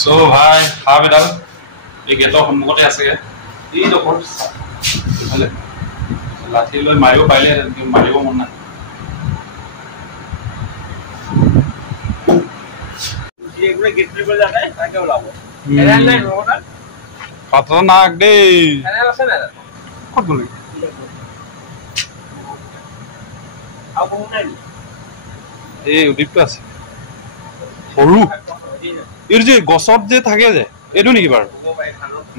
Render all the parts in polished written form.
So ভাই সাপ এডাল এই গেটৰ সন্মুখতে আছে এই ডোখৰ লাঠি লৈ মাৰিব পাৰিলে মাৰিব মন নাই এগুলো গেট ট্রিপল যাবে তাকে ওলাব এরা নাই রোডা পাথর নাক দেই এরা আছে না কত বলি আবু নাই এই উদিপ্ত আছে সৰু এৰ যে গছত যে থাকে যে এটো নেকি বাৰু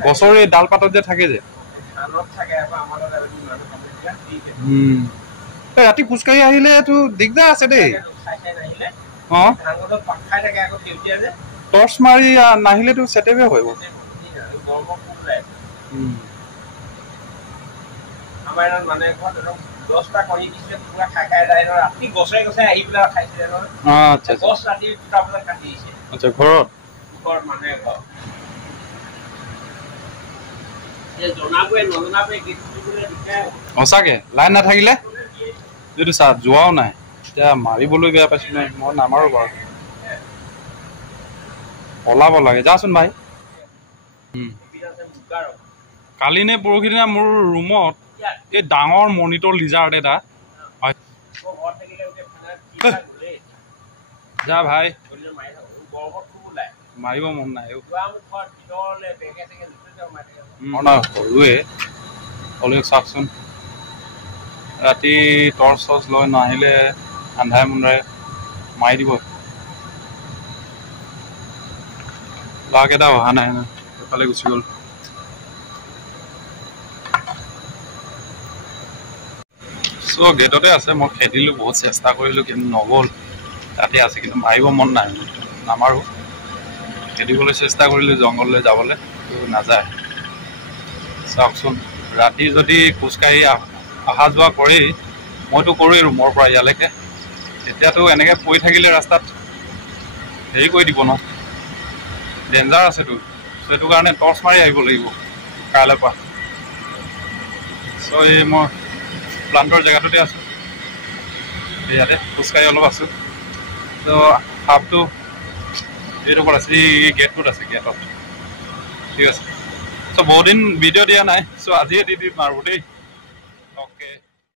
গছৰ এই ডাল পাতত যে থাকে যে আনত থাকে আমাৰ ৰাতি খুচকাই আহিলে তো দিগদাৰ আছে দেই অ টৰ্চ মাৰি নাহিলে তো সেটেবে হইব আমাৰ মানে 10টা কৰি দিছে পুৰা খাই যায় ৰাতি গছাই গছাই আহি পেলা খাইছে ন আচ্ছা গছ ৰাতি দুটা বজাত কাটি দিছে আচ্ছা ঘৰত মানে এ জনাবে নজনাবে গিটগুলে দিছে সঁচাকে লাইন নাথাকিলে যদি চা যোৱাও নাই এতিয়া মাৰিবলৈ বেয়া পাইছো নাই মই নামাৰো বাৰু ওলাব লাগে যাচোন ভাই কালি নে পৰহি দিনা মোৰ ৰুমত এই ডাঙৰ মনিটৰ লিজাৰ্ড এটা যা ভাই মাৰিব মন নাই সৰুৱে হ'লেও চাওকচোন ৰাতি টৰ্চ চৰ্চ লৈ নাহিলে আন্ধাৰে মুন্ধাৰে মাৰি দিব লাগ এটা অহা নাই না এফালে গুচি গ'ল চ' গেটতে আছে মই খেদিলোঁ বহুত চেষ্টা কৰিলোঁ কিন্তু নগ'ল তাতে আছে কিন্তু মাৰিব মন নাই নামাৰো খেদিবলৈ চেষ্টা কৰিলোঁ জংঘললৈ যাবলৈ নাযায় চাওকচোন ৰাতি যদি খোজকাঢ়ি অহা যোৱা কৰেই মইতো কৰোঁৱেই ৰুমৰ পৰা ইয়ালৈকে এতিয়াতো এনেকৈ পৰি থাকিলে ৰাস্তাত হেৰি কৰি দিব ন ডেঞ্জাৰ আছেতো সেইটো কাৰণে টৰ্চ মাৰি আহিব লাগিব কাইলৈ পৰা চ' এই মই প্লান্টৰ জেগাটোতে আছোঁ ইয়াতে খোজকাঢ়ি অলপ আছোঁ ত' সাপটো এইডোখৰত আছে এই গেটটোত আছে গেটত ঠিক আছে চ' বহুত দিন ভিডিঅ' দিয়া নাই চ' আজিয়ে দি দিম আৰু দেই অ'কে